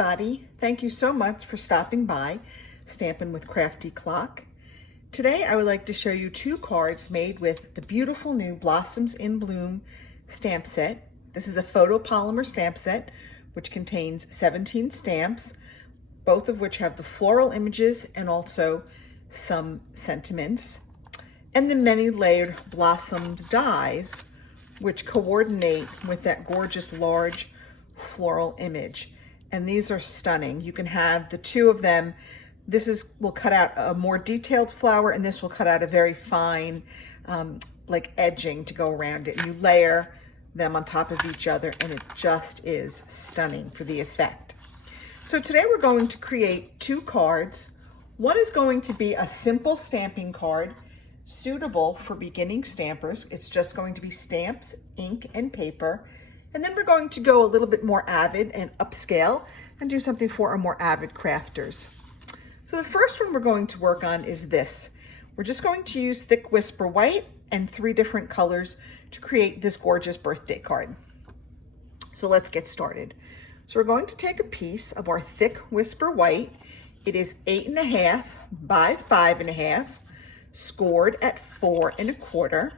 everybody. Thank you so much for stopping by Stampin' with Judy Klock. Today I would like to show you two cards made with the beautiful new Blossoms in Bloom stamp set. This is a photopolymer stamp set which contains 17 stamps, both of which have the floral images and also some sentiments, and the many layered blossomed dies which coordinate with that gorgeous large floral image. And these are stunning. You can have the two of them. Will cut out a more detailed flower, and this will cut out a very fine like edging to go around it. You layer them on top of each other and it just is stunning for the effect. So today we're going to create two cards. One is going to be a simple stamping card suitable for beginning stampers. It's just going to be stamps, ink, and paper. And then we're going to go a little bit more avid and upscale and do something for our more avid crafters. So the first one we're going to work on is this. We're just going to use Thick Whisper White and 3 different colors to create this gorgeous birthday card. So let's get started. So we're going to take a piece of our Thick Whisper White. It is 8.5 by 5.5, scored at 4 1/4.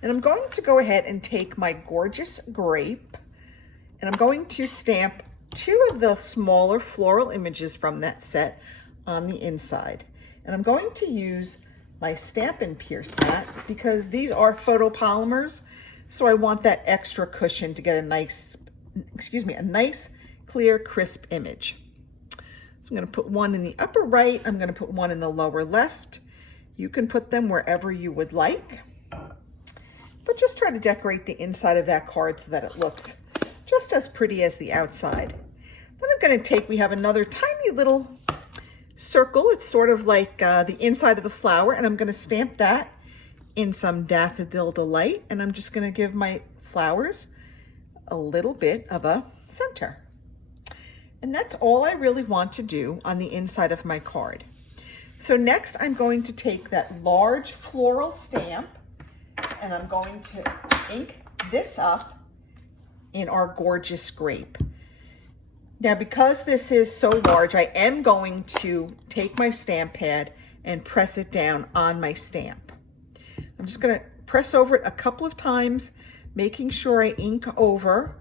And I'm going to go ahead and take my gorgeous grape, and I'm going to stamp 2 of the smaller floral images from that set on the inside. And I'm going to use my Stampin' Pierce mat because these are photopolymers, so I want that extra cushion to get a nice, a nice, clear, crisp image. So I'm going to put one in the upper right. I'm going to put one in the lower left. You can put them wherever you would like, but just try to decorate the inside of that card so that it looks just as pretty as the outside. Then I'm going to take, we have another tiny little circle. It's sort of like the inside of the flower, and I'm going to stamp that in some Daffodil Delight, and I'm just going to give my flowers a little bit of a center. And that's all I really want to do on the inside of my card. So next I'm going to take that large floral stamp, and I'm going to ink this up in our gorgeous grape. Now, because this is so large, I am going to take my stamp pad and press it down on my stamp. I'm just going to press over it a couple of times, making sure I ink over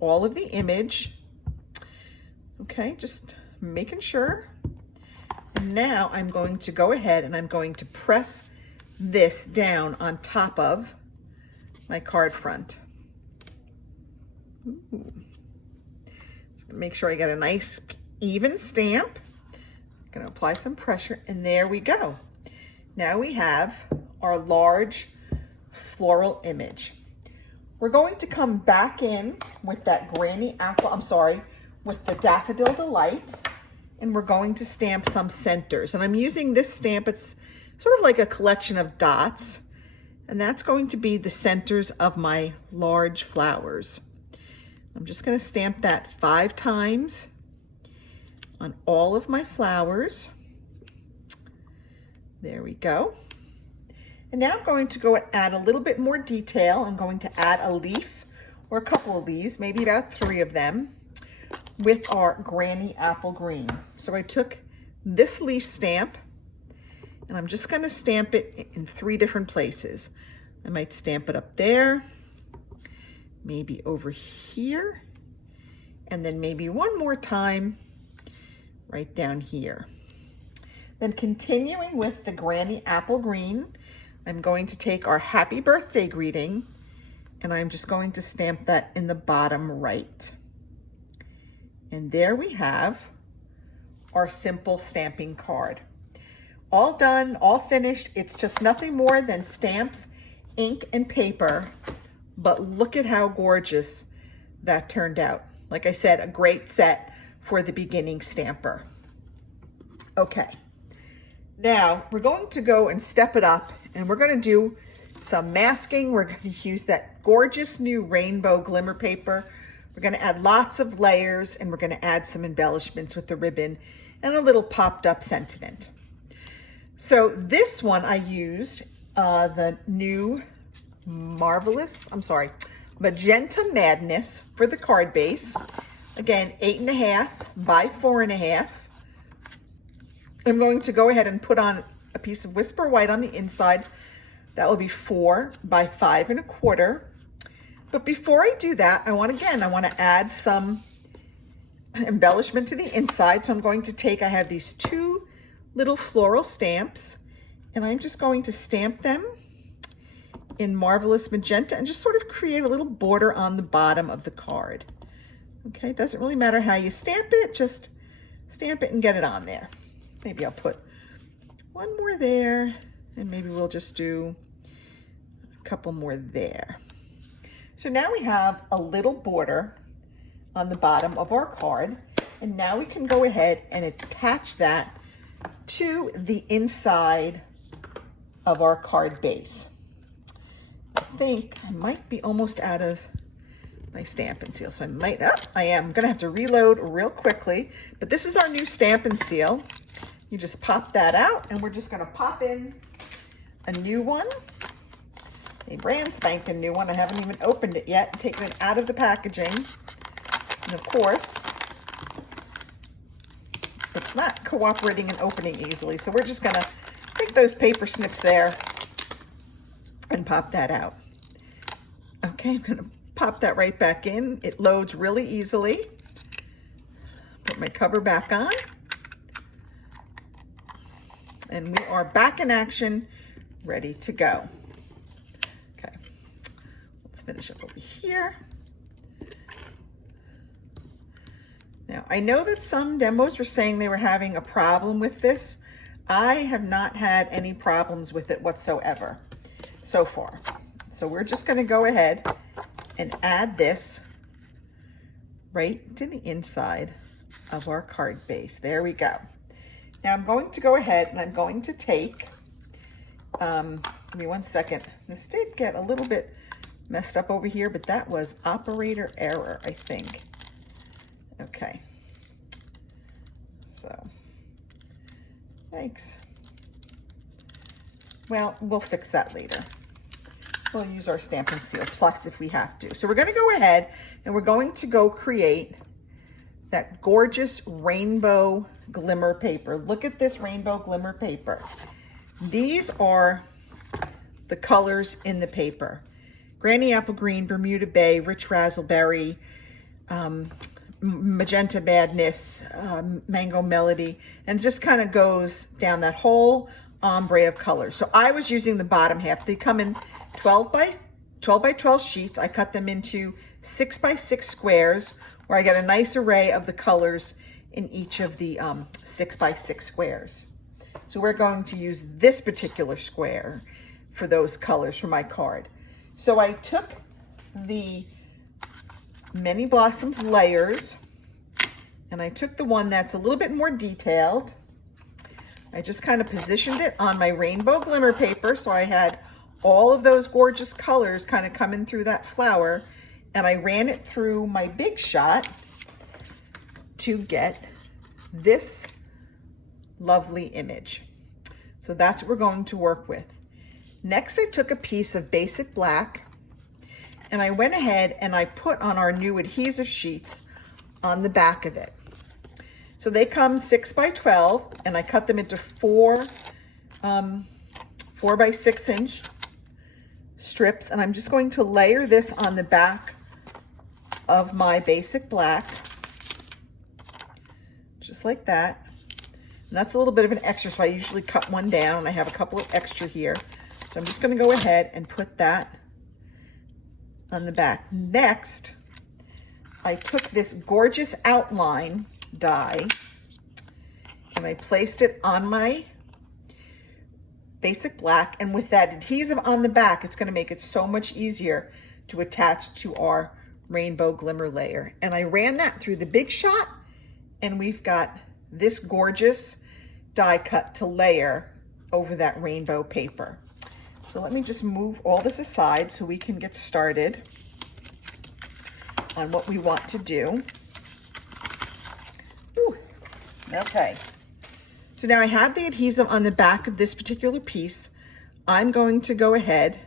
all of the image. Okay, just making sure. And now I'm going to go ahead and I'm going to press this down on top of my card front. Ooh. Make sure I get a nice even stamp. I'm going to apply some pressure, and there we go. Now we have our large floral image. We're going to come back in with that Granny Apple, with the Daffodil Delight, and we're going to stamp some centers. And I'm using this stamp, it's sort of like a collection of dots, and that's going to be the centers of my large flowers. I'm just going to stamp that 5 times on all of my flowers. There we go. And now I'm going to go and add a little bit more detail. I'm going to add a leaf or a couple of leaves, maybe about 3 of them, with our Granny Apple Green. So I took this leaf stamp, and I'm just going to stamp it in 3 different places. I might stamp it up there, maybe over here, and then maybe one more time right down here. Then continuing with the Granny Apple Green, I'm going to take our happy birthday greeting, and I'm just going to stamp that in the bottom right. And there we have our simple stamping card. All done, all finished. It's just nothing more than stamps, ink, and paper. But look at how gorgeous that turned out. Like I said, a great set for the beginning stamper. Okay, now we're going to go and step it up, and we're going to do some masking. We're going to use that gorgeous new Rainbow Glimmer paper. We're going to add lots of layers, and we're going to add some embellishments with the ribbon and a little popped up sentiment. So this one I used the new Magenta Madness for the card base. Again, 8.5 by 4.5. I'm going to go ahead and put on a piece of Whisper White on the inside. That will be 4 by 5.25. But before I do that, I want to add some embellishment to the inside. So I'm going to take, I have these 2 little floral stamps, and I'm just going to stamp them in Marvelous Magenta and just sort of create a little border on the bottom of the card. Okay, it doesn't really matter how you stamp it, just stamp it and get it on there. Maybe I'll put one more there, and maybe we'll just do a couple more there. So now we have a little border on the bottom of our card, and now we can go ahead and attach that to the inside of our card base. I think I might be almost out of my Stampin' seal, so I am gonna have to reload real quickly, but this is our new Stampin' seal. You just pop that out, and we're just gonna pop in a new one, a brand spanking new one. I haven't even opened it yet, taking it out of the packaging. And of course, it's not cooperating and opening easily, so we're just gonna take those paper snips there and pop that out. Okay, I'm gonna pop that right back in. It loads really easily. Put my cover back on. And we are back in action, ready to go. Okay, let's finish up over here. Now, I know that some demos were saying they were having a problem with this. I have not had any problems with it whatsoever so far. So we're just gonna go ahead and add this right to the inside of our card base. There we go. Now I'm going to go ahead and I'm going to take, give me one second. This did get a little bit messed up over here, but that was operator error, I think. Okay. So, thanks. Well, we'll fix that later. We'll use our Stampin' Seal Plus if we have to. So we're gonna go ahead and we're going to go create that gorgeous Rainbow Glimmer paper. Look at this Rainbow Glimmer paper. These are the colors in the paper. Granny Apple Green, Bermuda Bay, Rich Razzleberry, Magenta Madness, Mango Melody, and just kind of goes down that whole ombre of colors. So I was using the bottom half. They come in 12 by 12 sheets. I cut them into 6 by 6 squares, where I get a nice array of the colors in each of the 6 by 6 squares. So we're going to use this particular square for those colors for my card. So I took the Many Blossoms layers, and I took the one that's a little bit more detailed. I just kind of positioned it on my Rainbow Glimmer paper, so I had all of those gorgeous colors kind of coming through that flower, and I ran it through my Big Shot to get this lovely image. So that's what we're going to work with. Next, I took a piece of basic black, and I went ahead and I put on our new adhesive sheets on the back of it. So they come 6 by 12, and I cut them into 4 by 6 inch strips, and I'm just going to layer this on the back of my basic black, just like that. And that's a little bit of an extra, so I usually cut one down, and I have a couple of extra here. So I'm just gonna go ahead and put that on the back. Next, I took this gorgeous outline die and I placed it on my basic black, and with that adhesive on the back, it's gonna make it so much easier to attach to our Rainbow Glimmer layer. And I ran that through the Big Shot, and we've got this gorgeous die cut to layer over that rainbow paper. So let me just move all this aside so we can get started on what we want to do. Ooh, okay. So now I have the adhesive on the back of this particular piece. I'm going to go ahead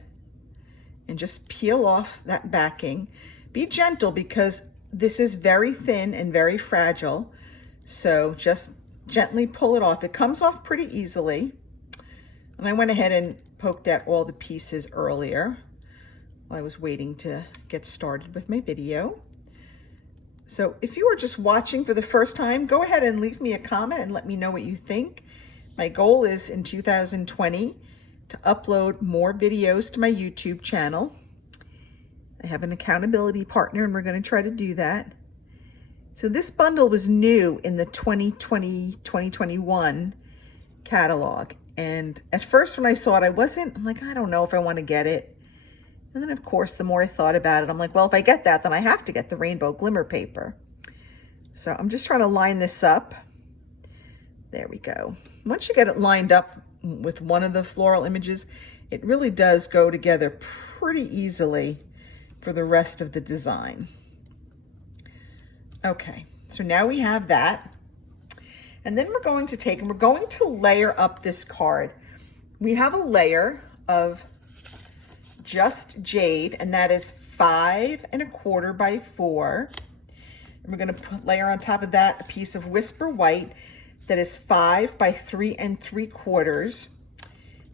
and just peel off that backing. Be gentle, because this is very thin and very fragile, so just gently pull it off. It comes off pretty easily. And I went ahead and poked out all the pieces earlier while I was waiting to get started with my video. So if you are just watching for the first time, go ahead and leave me a comment and let me know what you think. My goal is in 2020 to upload more videos to my YouTube channel. I have an accountability partner and we're going to try to do that. So this bundle was new in the 2020-2021 catalog. And at first when I saw it, I'm like, I don't know if I want to get it. And then of course, the more I thought about it, I'm like, well, if I get that, then I have to get the Rainbow Glimmer paper. So I'm just trying to line this up. There we go. Once you get it lined up with one of the floral images, it really does go together pretty easily for the rest of the design. Okay, so now we have that. And then we're going to take and we're going to layer up this card. We have a layer of just jade, and that is 5 1/4 by 4. And we're going to layer on top of that a piece of Whisper White that is 5 by 3 3/4.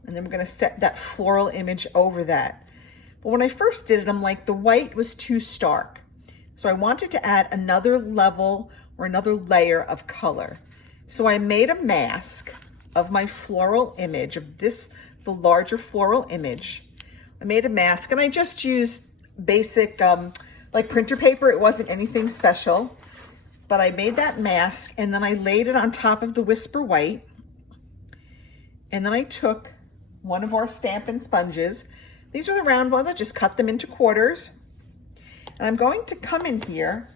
And then we're going to set that floral image over that. But when I first did it, I'm like, the white was too stark. So I wanted to add another level or another layer of color. So I made a mask of my floral image, of this, the larger floral image. I made a mask and I just used basic, like printer paper. It wasn't anything special, but I made that mask and then I laid it on top of the Whisper White. And then I took one of our Stampin sponges. These are the round ones. I just cut them into quarters. And I'm going to come in here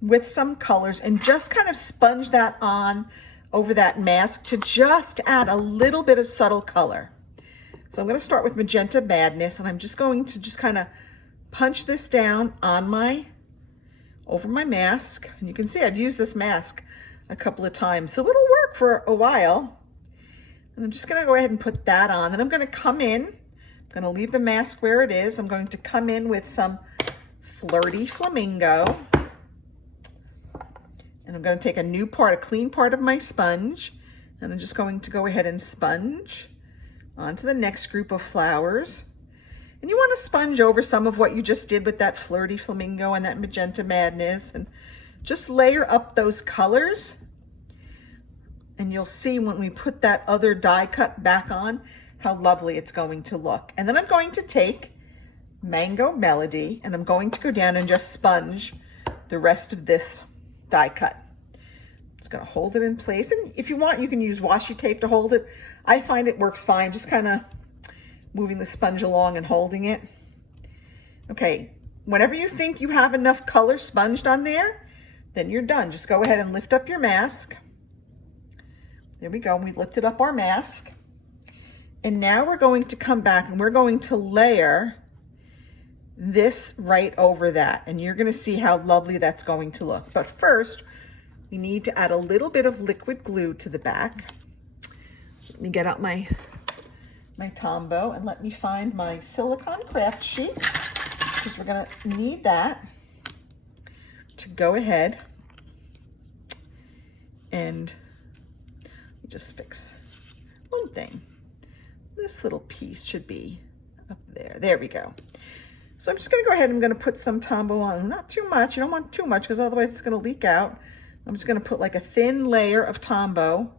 with some colors and just kind of sponge that on over that mask to just add a little bit of subtle color. So I'm going to start with Magenta Madness, and I'm just going to just kind of punch this down on over my mask. And you can see I've used this mask a couple of times, so it'll work for a while. And I'm just going to go ahead and put that on. Then I'm going to come in. I'm going to leave the mask where it is. I'm going to come in with some Flirty Flamingo. And I'm going to take a clean part of my sponge. And I'm just going to go ahead and sponge onto the next group of flowers. And you want to sponge over some of what you just did with that Flirty Flamingo and that Magenta Madness. And just layer up those colors. And you'll see when we put that other die cut back on, how lovely it's going to look. And then I'm going to take Mango Melody and I'm going to go down and just sponge the rest of this die cut. Just gonna hold it in place. And if you want, you can use washi tape to hold it. I find it works fine, just kind of moving the sponge along and holding it. Okay, whenever you think you have enough color sponged on there, then you're done. Just go ahead and lift up your mask. There we go, we lifted up our mask. And now we're going to come back and we're going to layer this right over that. And you're gonna see how lovely that's going to look. But first, we need to add a little bit of liquid glue to the back. Let me get out my Tombow and let me find my silicone craft sheet, because we're gonna need that to go ahead and just fix one thing. This little piece should be up there. There we go. So I'm just gonna go ahead and I'm gonna put some Tombow on. Not too much, you don't want too much because otherwise it's gonna leak out. I'm just gonna put like a thin layer of Tombow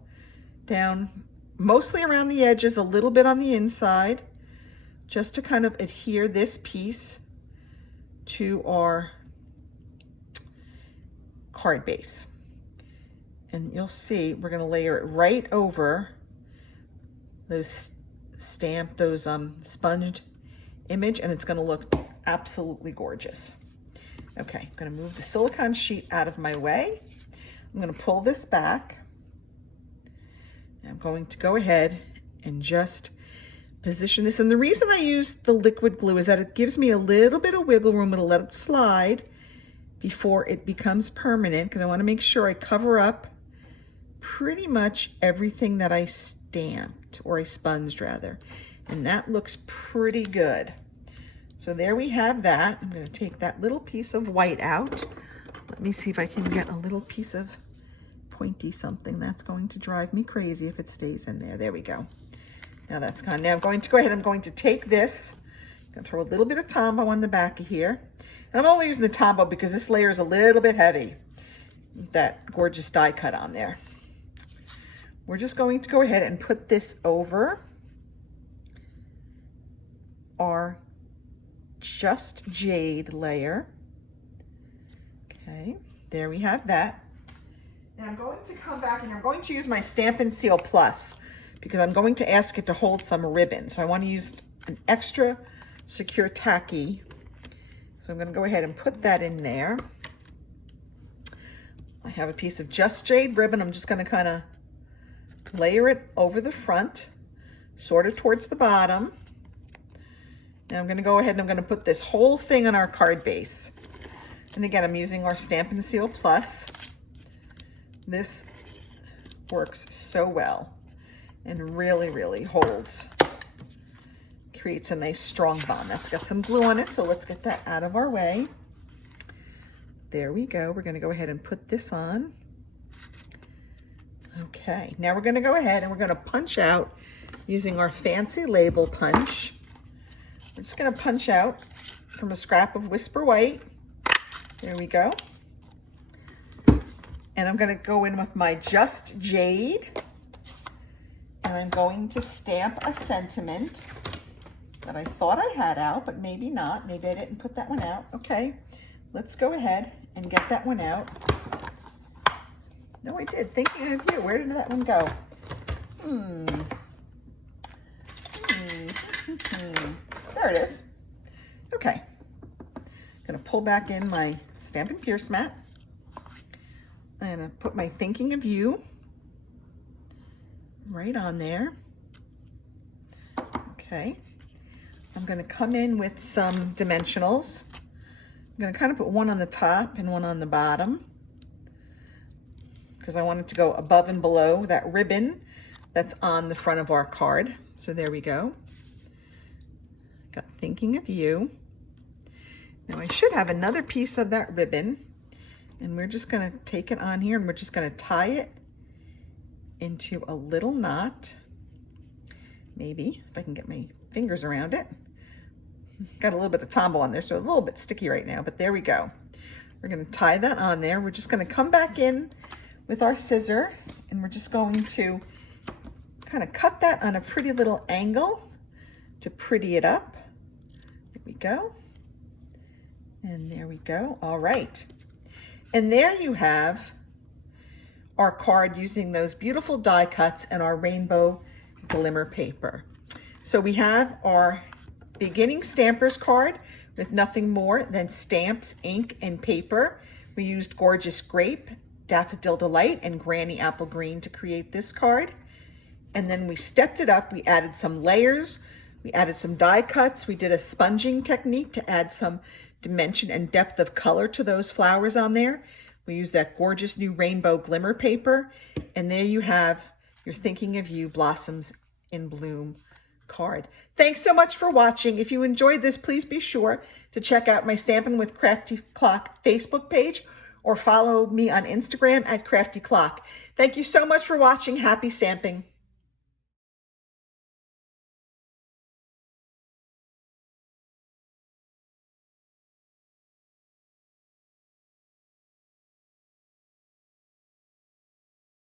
down, mostly around the edges, a little bit on the inside, just to kind of adhere this piece to our card base. And you'll see we're gonna layer it right over those sponged image, and it's gonna look absolutely gorgeous. Okay, I'm gonna move the silicone sheet out of my way. I'm gonna pull this back. I'm going to go ahead and just position this. And the reason I use the liquid glue is that it gives me a little bit of wiggle room. It'll let it slide before it becomes permanent, because I want to make sure I cover up pretty much everything that I stamped, or I sponged rather. And that looks pretty good. So there we have that. I'm going to take that little piece of white out. Let me see if I can get a little piece of pointy something. That's going to drive me crazy if it stays in there. There we go. Now that's gone. Now I'm going to go ahead, I'm going to take this, I'm going to throw a little bit of Tombow on the back of here. And I'm only using the Tombow because this layer is a little bit heavy. That gorgeous die cut on there. We're just going to go ahead and put this over our Just Jade layer. Okay, there we have that. Now I'm going to come back and I'm going to use my Stampin' Seal Plus because I'm going to ask it to hold some ribbon. So I want to use an extra secure tacky. So I'm going to go ahead and put that in there. I have a piece of Just Jade ribbon. I'm just going to kind of layer it over the front, sort of towards the bottom. Now I'm going to go ahead and I'm going to put this whole thing on our card base. And again, I'm using our Stampin' Seal Plus. This works so well and really, really holds. Creates a nice strong bond. That's got some glue on it, so let's get that out of our way. There we go. We're going to go ahead and put this on. Okay, now we're going to go ahead and we're going to punch out using our fancy label punch. We're just going to punch out from a scrap of Whisper White. There we go. And I'm going to go in with my Just Jade. And I'm going to stamp a sentiment that I thought I had out, but maybe not. Maybe I didn't put that one out. Okay, let's go ahead and get that one out. No, I did. Thinking of you. Where did that one go? There it is. Okay. I'm going to pull back in my Stampin' Pierce mat. I'm going to put my Thinking of You right on there. Okay. I'm going to come in with some dimensionals. I'm going to kind of put one on the top and one on the bottom because I want it to go above and below that ribbon that's on the front of our card. So there we go. Got Thinking of You. Now I should have another piece of that ribbon, and we're just going to take it on here and we're just going to tie it into a little knot. Maybe if I can get my fingers around it. Got a little bit of Tombow on there, so a little bit sticky right now, but there we go. We're going to tie that on there. We're just going to come back in with our scissor and we're just going to kind of cut that on a pretty little angle to pretty it up. There we go. And there we go. All right. And there you have our card using those beautiful die cuts and our Rainbow Glimmer paper. So we have our beginning stamper's card with nothing more than stamps, ink, and paper. We used Gorgeous Grape, Daffodil Delight, and Granny Apple Green to create this card. And then we stepped it up. We added some layers. We added some die cuts. We did a sponging technique to add some dimension and depth of color to those flowers on there. We used that gorgeous new Rainbow Glimmer paper. And there you have your Thinking of You Blossoms in Bloom card. Thanks so much for watching. If you enjoyed this, please be sure to check out my Stampin' with Crafty Klock Facebook page or follow me on Instagram at Crafty Klock. Thank you so much for watching. Happy stamping.